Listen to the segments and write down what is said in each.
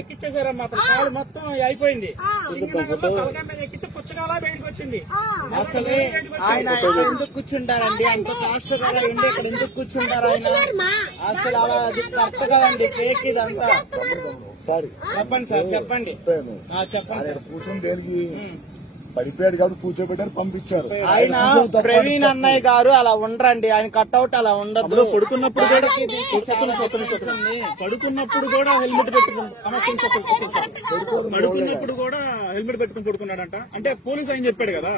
ఎక్కిచ్చేసారమ్మా కాలు మొత్తం అయిపోయింది. ఎక్కితే పుచ్చకాలా బయటకు వచ్చింది. అసలు ఆయన ఎందుకు కూర్చుంటారండి? అంత పాస్టర్ గారు ఉండి ఇక్కడ ఎందుకు కూర్చుంటారు ఆయన? అసలు అలా అది కరెక్ట్ కదండి, ఫేక్ ఇదంతా. చెప్పండి సార్, చెప్పండి చెప్పండి. కూర్చొని దేనికి పడిపోయాడు కాబట్టి కూర్చోబెట్టారు, పంపించారు. ఆయన ప్రవీణ్ అన్నయ్య గారు అలా ఉండరండి, ఆయన కట్అవుట్ అలా ఉండదు. పడుకున్నప్పుడు కూడా హెల్మెట్ పెట్టుకుని పడుకున్నాడంట. అంటే పోలీస్ ఆయన చెప్పాడు కదా,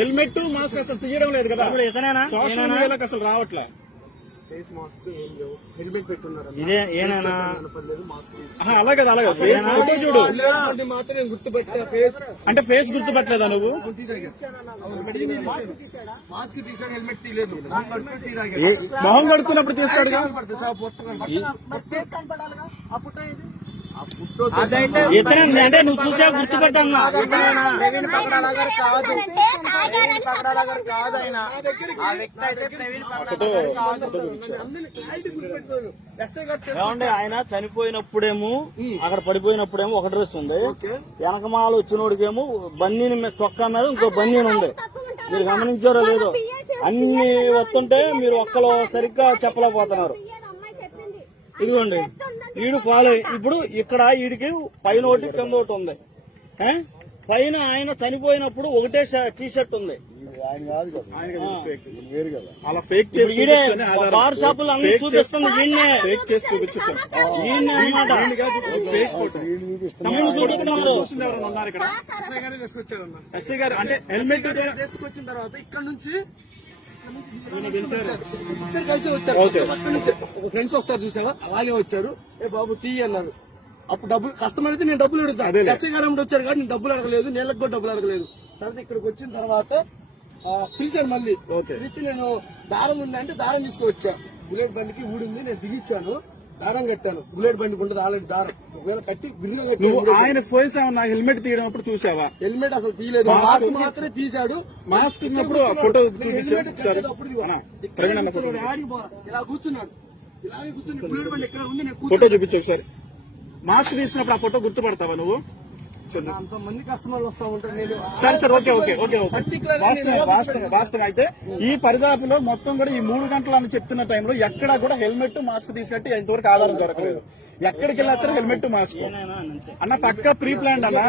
హెల్మెట్ మాస్క్ అసలు తీయడం లేదు కదా, సోషల్ మీడియాలోకి అసలు రావట్లే. హెల్మెట్ పెట్టున్నారు అలాగే అలాగే ఫోటో చూడు. మాత్రం గుర్తుపెట్టా ఫేస్ అంటే ఫేస్ గుర్తుపట్టలేదా నువ్వు? మాస్క్ తీసాడు, హెల్మెట్ తీయలేదు. మొహం కడుక్కున్నప్పుడు తీస్తాడు. అంటే నువ్వు చూసా గుర్తుపెట్టన్నా? ప్రవీణ్ పగడాల గారు కాదు, ప్రవీణ్ పగడాల గారు కాదు ఆయన. ఆ వ్యక్తి అయితే ప్రవీణ్ పగడాల గారు కాదు. ఏమంటే ఆయన చనిపోయినప్పుడేమో అక్కడ పడిపోయినప్పుడేమో ఒక డ్రెస్ ఉంది, వెనకమాల వచ్చినోడికేమో బన్నీని చొక్కా మీద ఇంకో బన్నీని ఉంది. మీరు గమనించారో లేదో? అన్ని వస్తుంటే మీరు ఒక్కలో సరిగ్గా చెప్పలేకపోతున్నారు. ఇదిగోండి ఈడు ఫాలో. ఇప్పుడు ఇక్కడ ఈడికి పైన ఒకటి కింద ఒకటి ఉంది. పైన ఆయన చనిపోయినప్పుడు ఒకటే టీ షర్ట్ ఉంది. అలా ఫేక్ చేసి బార్ షాపులు అన్ని చూపిస్తుంది ఈయన్నే అన్నమాట. ఉన్నారు ఇక్కడ ఎస్ఐ గారు. అంటే హెల్మెట్ తీసుకొచ్చిన తర్వాత ఇక్కడ నుంచి ఇద్దరు కలిసి వచ్చారు. ఫ్రెండ్స్ వస్తారు చూసావా, అలాగే వచ్చారు. ఏ బాబు టీ అన్నారు. అప్పుడు డబ్బులు కస్టమర్ అయితే నేను డబ్బులు అడుగుతాను. ఎస్ఐ గారు వచ్చారు కాబట్టి నేను డబ్బులు అడగలేదు, నీళ్ళకి కూడా డబ్బులు అడగలేదు. తర్వాత ఇక్కడికి వచ్చిన తర్వాత పిలిచాను మళ్ళీ. పిలిచి నేను దారం ఉందంటే దారం తీసుకువచ్చా. బుల్లెట్ బండికి ఊడింది, నేను దిగిచ్చాను, దారం కట్టాను. బుల్లెట్ బండికి ఉంటుంది ఆల్రెడీ దారం, ఒకవేళ కట్టి బిల్లు. ఆయన ఫోర్స్ హెల్మెట్ తీయడం అప్పుడు చూసావా? హెల్మెట్ అసలు తీయలేదు, మాస్క్ మాత్రమే తీశాడు. మాస్క్ ఉన్నప్పుడు ఫోటో చూపించాడు. ఇలా కూర్చున్నాడు, ఇలాగే కూర్చుని బుల్లెట్ బండి ఎక్కడ ఉంది, నేను ఫోటో చూపించు ఒకసారి. మాస్క్ తీసినప్పుడు ఆ ఫోటో గుర్తుపడతావా నువ్వు? అంతమంది కస్టమర్లు వస్తా ఉంటారు. నేను సరే sir, okay okay okay okay. వాస్తవం అయితే ఈ పరిదాపులో మొత్తం కూడా ఈ 3 గంటలు అని చెప్తున్న టైంలో ఎక్కడా కూడా హెల్మెట్ మాస్క్ తీసినట్టు ఇంతవరకు ఆధారం దొరకలేదు. ఎక్కడికి వెళ్ళా సరే హెల్మెట్ మాస్క్ అన్న పక్కా ప్రీ ప్లాన్ అన్న.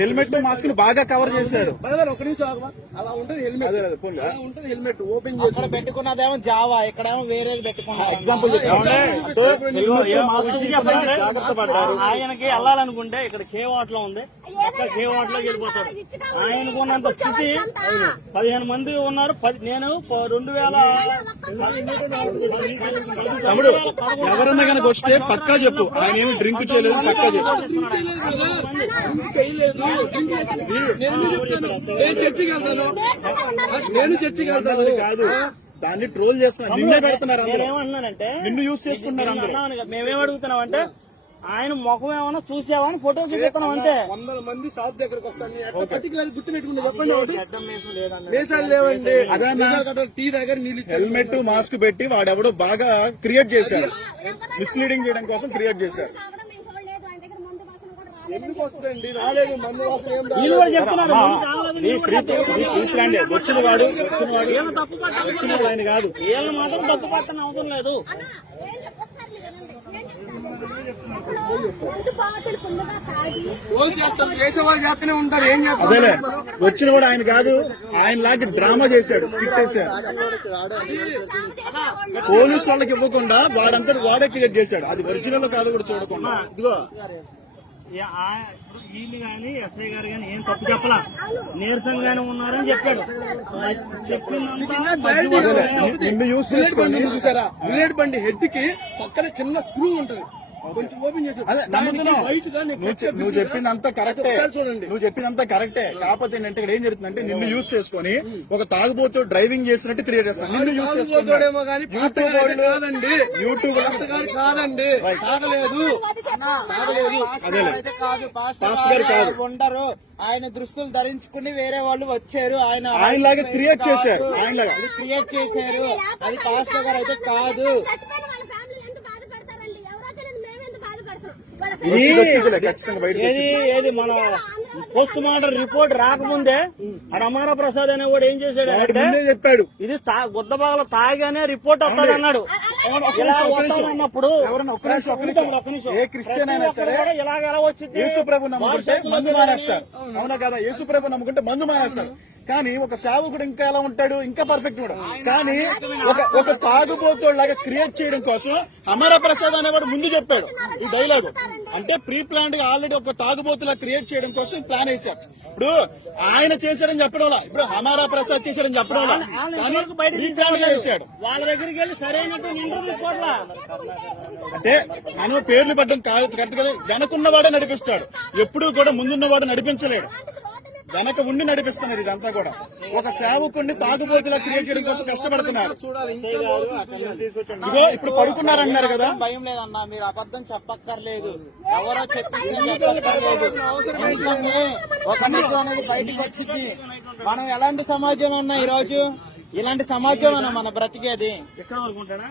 హెల్మెట్ మాస్క్ ని బాగా కవర్ చేశాడు. ఒక నిమిషం అలా ఉంటుంది హెల్మెట్, ఉంటుంది హెల్మెట్ ఓపెన్ చేసి పెట్టుకున్నదేమో జావా, ఇక్కడేమో వేరేది పెట్టుకున్నా. ఎగ్జాంపుల్ జాగ్రత్త పడ్డారు. ఆయనకి వెళ్ళాలనుకుంటే ఇక్కడ కేవాట్లో ఉంది, కేవాట్లోకి వెళ్ళిపోతాడు. ఆయనకు ఉన్నంత స్థితి 15 మంది ఉన్నారు. నేను 2000 తమ్ముడు ఎవరన్నా కనుక వస్తే పక్కా చెప్పు. ఆయన ఏమి డ్రింక్ చేయలేదు, పక్కా చెప్పు. నేను చర్చికి వెళ్తాను కాదు, దాన్ని ట్రోల్ చేస్తున్నారు, నిన్నే పెడుతున్నారు. ఏమన్నానంటే నిన్ను యూజ్ చేసుకుంటున్నారు అందరూ. మేమేం అడుగుతున్నాం అంటే ఆయన ముఖం ఏమన్నా చూసావా అని ఫోటో చూపిస్తున్నాం అంతే. 100 మంది షాప్ దగ్గరకు వస్తాను, పర్టికులర్ గుర్తుపెట్టుకుంటే చెప్పండి. దేశాలు లేవండి, టీ దగ్గర నీళ్ళు. హెల్మెట్ మాస్క్ పెట్టి వాడెవడో బాగా క్రియేట్ చేశారు, మిస్లీడింగ్ చేయడం కోసం క్రియేట్ చేశారు. ఎందుకు వస్తుందండి? రాలేదు, మందు వాసన ఏం వీళ్ళు కూడా చెప్తున్నారు వచ్చిన వాడు ఆయన కాదు. వీళ్ళు మాత్రం తప్పు పట్టని అవసరం లేదు. చేసేవాళ్ళు చేస్తూనే ఉంటారు, ఏం చేస్తారు? అదేలే, వచ్చిన కూడా ఆయన కాదు, ఆయన లాంటి డ్రామా చేశాడు, స్క్రిప్ట్ వేశాడు. పోలీసు వాళ్ళకి ఇవ్వకుండా వాడంతా వాడే క్రియేట్ చేశాడు. అది ఒరిజినల్ కాదు కూడా చూడకుండా. ఇదిగో వీళ్ళు గాని ఎస్ఐ గారు గాని ఏం తప్పు చెప్పలా, నీరసంగానే ఉన్నారని చెప్పాడు. నిన్ను యూజ్ చేసుకొని చూసారా, బుల్లెట్ బండి హెడ్ కి పక్కన చిన్న స్క్రూ ఉంటది, కొంచెం ఓపెన్ చేసి. నువ్వు చెప్పిందంతా కరెక్టే, నువ్వు చెప్పిందంతా కరెక్టే. కాకపోతే ఏంటంటే ఇక్కడ ఏం జరుగుతుందంటే నిన్ను యూజ్ చేసుకొని ఒక తాగుబోతు డ్రైవింగ్ చేసినట్టు క్రియేట్ చేస్తాను. నిన్ను యూజ్ చేసుకుంటాడేమో కానీ యూట్యూబ్ కాదండి, యూట్యూబ్ కాదండి, తాగలేదు. అదే పాస్టర్ గారు కాదు, ఉండరు. ఆయన దుస్తులు ధరించుకుని వేరే వాళ్ళు వచ్చారు, ఆయనలాగా క్రియేట్ చేశారు. ఆయనలాగా క్రియేట్ చేశారు. అది పాస్టర్ గారు అయితే కాదు. వచ్చిదిలే, ఖచ్చితంగా బయటకు ఏది ఏది మన పోస్ట్ మార్టం రిపోర్ట్ రాకముందే ఆ అమారా ప్రసాద్ అనేవాడు ఏం చేశాడు వాడు అంటే ముందే చెప్పాడు. ఇది గుద్దబాగలో తాగానే రిపోర్ట్ వస్తుంది అన్నాడు. ఇలా వస్తానన్నప్పుడు ఎవరన్నా ఒక్క నిమిషం. ఏ క్రిస్టియన్ అయినా సరే ఇలాగ ఎలా వచ్చింది? యేసు ప్రభు నమ్ముకుంటే మందు మానేస్తారు. అవునా కదా? యేసు ప్రభు నమ్ముకుంటే మందు మానేస్తారు. కానీ ఒక సేవకుడు ఇంకా ఎలా ఉంటాడు? ఇంకా పర్ఫెక్ట్ కూడా. కానీ ఒక తాగుబోతులాగా క్రియేట్ చేయడం కోసం అమర ప్రసాద్ అనేవాడు ముందు చెప్పాడు ఈ డైలాగు. అంటే ప్రీ ప్లాన్ గా ఆల్రెడీ ఒక తాగుబోతులా క్రియేట్ చేయడం కోసం ప్లాన్ వేశారు. ఇప్పుడు ఆయన చేశాడని చెప్పడం, ఇప్పుడు హమారా ప్రసాద్ చేశాడని చెప్పడం, కానీ ప్రీ ప్లాన్ గా చేశాడు. వాళ్ళ దగ్గరికి వెళ్ళి సరైనటువంటి ఇంటర్వ్యూ కోట్ల అంటే మనం పేర్లు పడ్డం కరెక్ట్ కదా. వెనకున్నవాడే నడిపిస్తాడు, ఎప్పుడూ కూడా ముందున్నవాడు నడిపించలేడు. వెనక ఉండి నడిపిస్తున్నారు. ఇదంతా కూడా ఒక సేవకుడిని తాగుబోతులా క్రియేట్ చేయడం కోసం కష్టపడుతున్నారు. ఇదో ఇప్పుడు పడుకున్నారన్నారు కదా. భయం లేదన్నా, మీరు అబద్ధం చెప్పక్కర్లేదు, ఎవరో చెప్పక్కర్లేదు. ఒక నిజం అనేది బయటకు వచ్చింది. మనం ఎలాంటి సమాజంలో ఉన్నా ఈ రోజు, ఇలాంటి సమాజంలో మన బ్రతికేది. ఎక్కడ వరకు ఉంటాడా?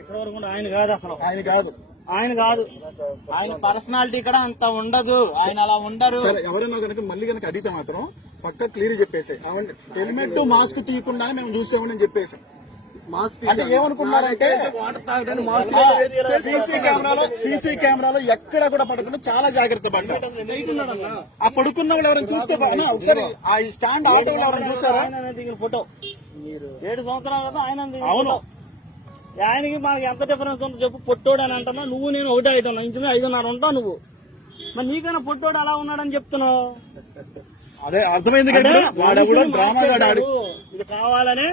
ఎక్కడ వరకు ఉంటా? ఆయన కాదు, అసలు ఆయన కాదు. ఆయన పర్సనాలిటీ కూడా అంత ఉండదు. ఆయన అలా ఉండరు. ఎవరైనా కనుక మళ్ళీ కనుక అడిగితే మాత్రం పక్క క్లియర్ చెప్పేసి, హెల్మెట్ మాస్క్ తీయకుండానే మేము చూసామని చెప్పేసి. అంటే ఏమనుకున్నారంటే సీసీ కెమెరాలో ఎక్కడ కూడా పడకుండా చాలా జాగ్రత్త పడ్డారు. ఆ పడుకున్న వాళ్ళు ఎవరైనా చూస్తే ఒకసారి ఆ స్టాండ్ ఆటో ఎవరైనా చూసారా? ఫోటో 7 సంవత్సరాల కదా ఆయన. అవును, ఆయనకి మాకు ఎంత డిఫరెన్స్ ఉందో చెప్పు. పొట్టోడు అని అంటున్నా నువ్వు, నేను ఒకటే అవుతున్నా, ఇంచుమే 5.5 ఉంటావు నువ్వు. మరి నీకైనా పొట్టోడు అలా ఉన్నాడని చెప్తున్నావు. అదే అర్థమైంది కదా. వాడు డ్రామాగాడు. ఇది కావాలనే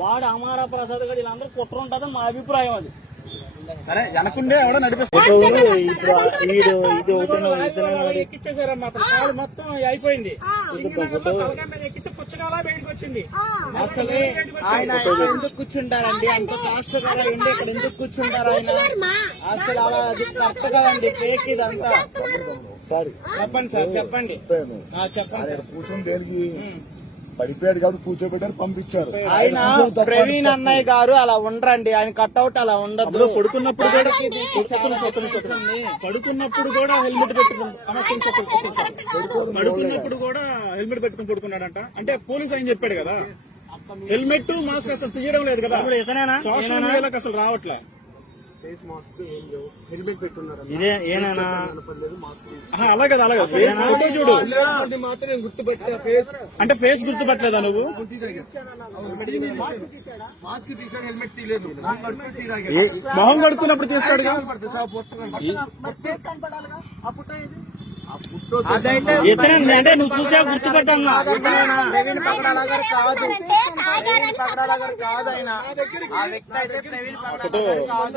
వాడు అమారా ప్రసాద్ గారు వీళ్ళందరూ కుట్ర ఉంటుందని మా అభిప్రాయం. అది సరే, వెనకుండే ఎవడో నడిపిస్తాడు. ఎక్కిచ్చేసారమ్మా, కాలు మొత్తం అయిపోయింది. పుచ్చకాల బయటకు వచ్చింది. అసలు ఆయన ఎందుకు కూర్చుంటారండి? అంత కాస్ట్ కదా ఉండి ఇక్కడ ఎందుకు కూర్చుంటారు ఆయన? అసలు అలా అది కరెక్ట్ కదండి, ఫేక్ ఇదంతా. చెప్పండి సార్, చెప్పండి. చెప్పండి. కూర్చొని దేనికి పడిపోయాడు కాబట్టి కూర్చోబెట్టారు, పంపించారు. ఆయన ప్రవీణ్ అన్నయ్య గారు అలా ఉండరండి. ఆయన కట్అవుట్ అలా ఉండదు. పడుకున్నప్పుడు కూడా హెల్మెట్ పెట్టుకుని పడుకున్నాడంట. అంటే పోలీస్ ఆయన చెప్పాడు కదా, హెల్మెట్ మాస్క్ అసలు తీయడం లేదు కదా. సోషల్ మీడియాలోకి అసలు రావట్లే. ఫేస్ మాస్క్ ఏం లేవు, హెల్మెట్ పెట్టున్నారు. అలా కదా, అలాగే ఫోటో చూడు. మాత్రం గుర్తుపెట్టా ఫేస్. అంటే ఫేస్ గుర్తుపట్టలేదా నువ్వు? మాస్క్ తీసాడు, హెల్మెట్ తీయలేదు. మొహం కడుక్కున్నప్పుడు తీస్తాడు. అంటే నువ్వు చూసా గుర్తుపెట్టా కాదు ఆయన. ఆ వ్యక్తి అయితే ప్రవీణ్ పగడాల గారు కాదు.